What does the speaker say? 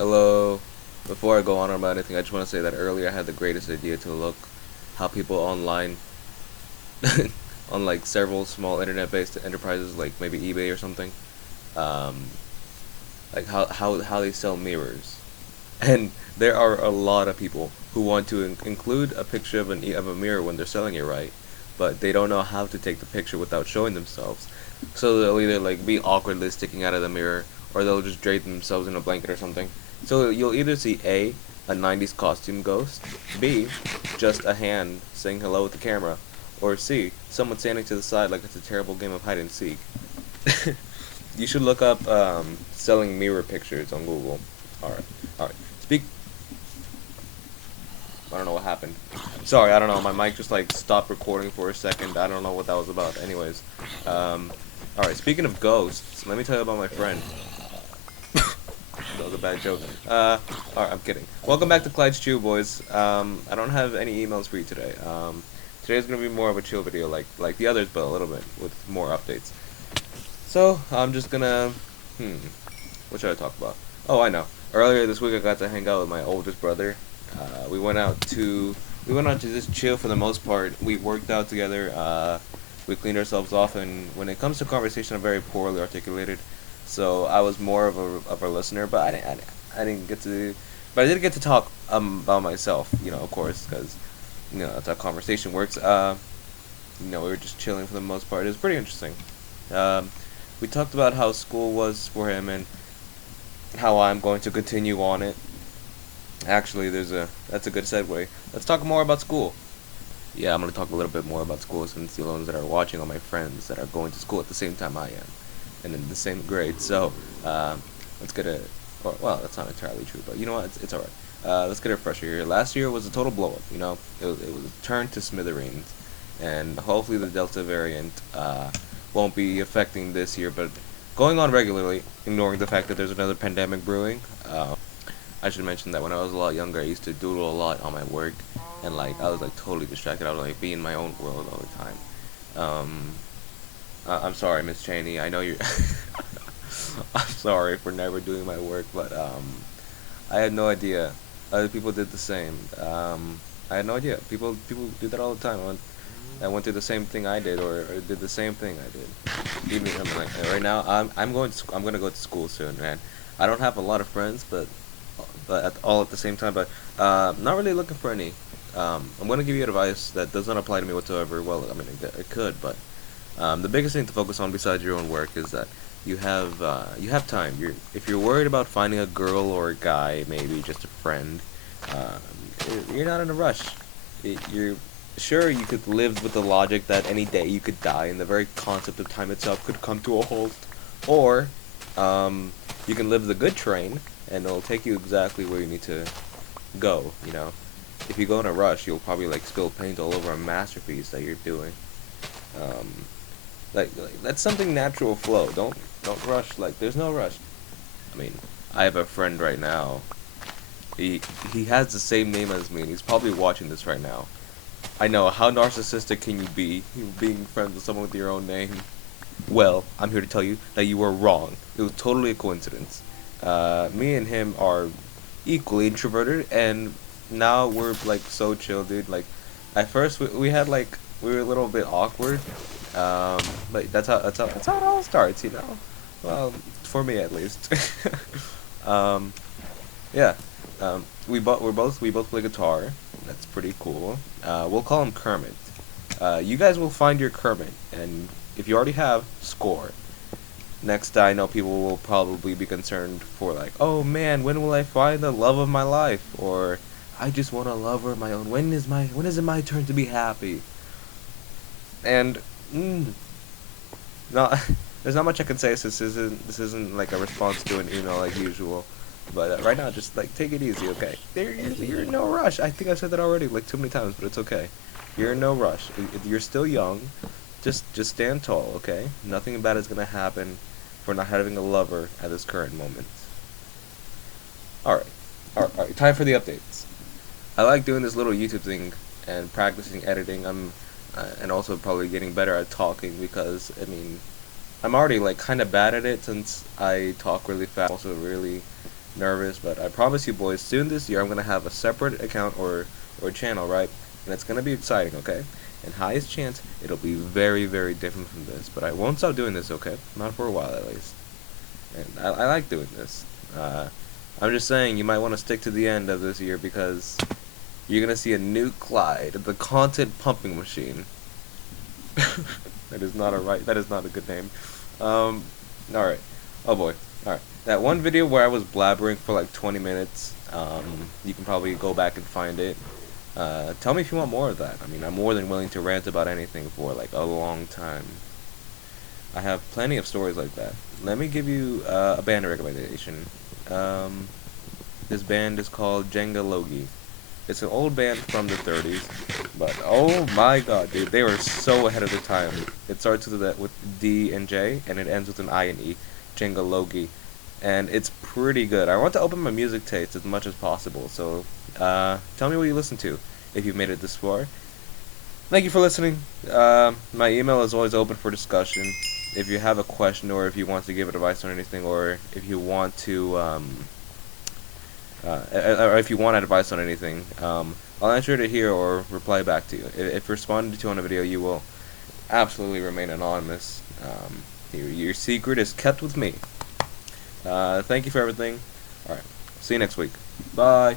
Hello. Before I go on about anything, I just want to say that earlier I had the greatest idea to look how people online, on like several small internet-based enterprises, like maybe eBay or something, um, like how they sell mirrors, and there are a lot of people who want to include a picture of of a mirror when they're selling it, right? But they don't know how to take the picture without showing themselves, so they'll either like be awkwardly sticking out of the mirror, or they'll just drape themselves in a blanket or something. So you'll either see a 90s costume ghost, B, just a hand saying hello with the camera, or C, someone standing to the side like it's a terrible game of hide and seek. You should look up selling mirror pictures on Google. Alright, alright. Speak. I don't know what happened. Sorry, I don't know. My mic just like stopped recording for a second. I don't know what that was about. Anyways, alright. Speaking of ghosts, let me tell you about my friend. That was a bad joke. Alright, I'm kidding. Welcome back to Clyde's Chew, boys. I don't have any emails for you today. Today's gonna be more of a chill video, like the others, but a little bit with more updates. So I'm just gonna, what should I talk about? Oh, I know. Earlier this week, I got to hang out with my oldest brother. We went out to just chill for the most part. We worked out together. We cleaned ourselves off, and when it comes to conversation, I'm very poorly articulated. So I was more of a listener, but I didn't get to, but I did get to talk about myself. Of course, because that's how conversation works. We were just chilling for the most part. It was pretty interesting. Um, we talked about how school was for him and how I'm going to continue on it. Actually, that's a good segue. Let's talk more about school. Yeah, I'm gonna talk a little bit more about school since the ones that are watching are my friends that are going to school at the same time I am, and in the same grade. So, let's get a. Well, that's not entirely true, but you know what? It's alright. Let's get a refresher here. Last year was a total blow up. It was turned to smithereens, and hopefully the Delta variant won't be affecting this year. But going on regularly, ignoring the fact that there's another pandemic brewing. I should mention that when I was a lot younger, I used to doodle a lot on my work, and like I was like totally distracted. I would like be in my own world all the time. I'm sorry, Miss Cheney. I know you're. I'm sorry for never doing my work, but I had no idea. Other people did the same. I had no idea. People do that all the time. I went through the same thing I did, or did the same thing I did. Even like right now, I'm gonna go to school soon, man. I don't have a lot of friends, but all at the same time. But not really looking for any. I'm gonna give you advice that does not apply to me whatsoever. Well, I mean it could, but the biggest thing to focus on besides your own work is that you have time. If you're worried about finding a girl or a guy, maybe just a friend, you're not in a rush. You're sure you could live with the logic that any day you could die, and the very concept of time itself could come to a halt, or you can live the good train, and it'll take you exactly where you need to go. If you go in a rush, you'll probably like spill paint all over a masterpiece that you're doing. Um, like that's something natural flow. Don't rush. Like there's no rush. I mean, I have a friend right now. He he has the same name as me, and he's probably watching this right now. I know, how narcissistic can you be? You being friends with someone with your own name. Well, I'm here to tell you that you were wrong. It was totally a coincidence. Me and him are equally introverted, and now we're like so chill, dude. Like, at first we had like we were a little bit awkward, but that's how it all starts. Well, for me at least. um, yeah. We both play guitar. That's pretty cool. We'll call him Kermit. You guys will find your Kermit, and if you already have, score. Next, I know people will probably be concerned for like, oh man, when will I find the love of my life? Or I just want a lover of my own. When is it my turn to be happy? And not there's not much I can say since this isn't like a response to an email like usual. But right now, just like take it easy, okay? You're in no rush. I think I said that already like too many times, but it's okay. You're in no rush. You're still young. Just stand tall, okay? Nothing bad is gonna happen for not having a lover at this current moment. All right. Time for the updates. I like doing this little YouTube thing and practicing editing. And also probably getting better at talking because I'm already like kind of bad at it since I talk really fast. Also really nervous, but I promise you, boys, soon this year I'm gonna have a separate account or channel, right? And it's gonna be exciting, okay? And highest chance it'll be very, very different from this, but I won't stop doing this, okay? Not for a while at least. And I like doing this. I'm just saying you might want to stick to the end of this year because you're gonna see a new Clyde, the content pumping machine. That is not a good name. Alright. Oh boy. Alright. That one video where I was blabbering for like 20 minutes, you can probably go back and find it. Tell me if you want more of that. I mean, I'm more than willing to rant about anything for like a long time. I have plenty of stories like that. Let me give you a band recommendation. Um, this band is called Jenga Logi. It's an old band from the 30s, but oh my god, dude, they were so ahead of their time. It starts with D and J, and it ends with an I and E. Jenga Logi. And it's pretty good. I want to open my music taste as much as possible, so tell me what you listen to if you've made it this far. Thank you for listening. My email is always open for discussion. If you have a question, or if you want to give advice on anything, or if you want to, or if you want advice on anything, I'll answer it here or reply back to you. If responded to on a video, you will absolutely remain anonymous. Your secret is kept with me. Thank you for everything. Alright, see you next week. Bye.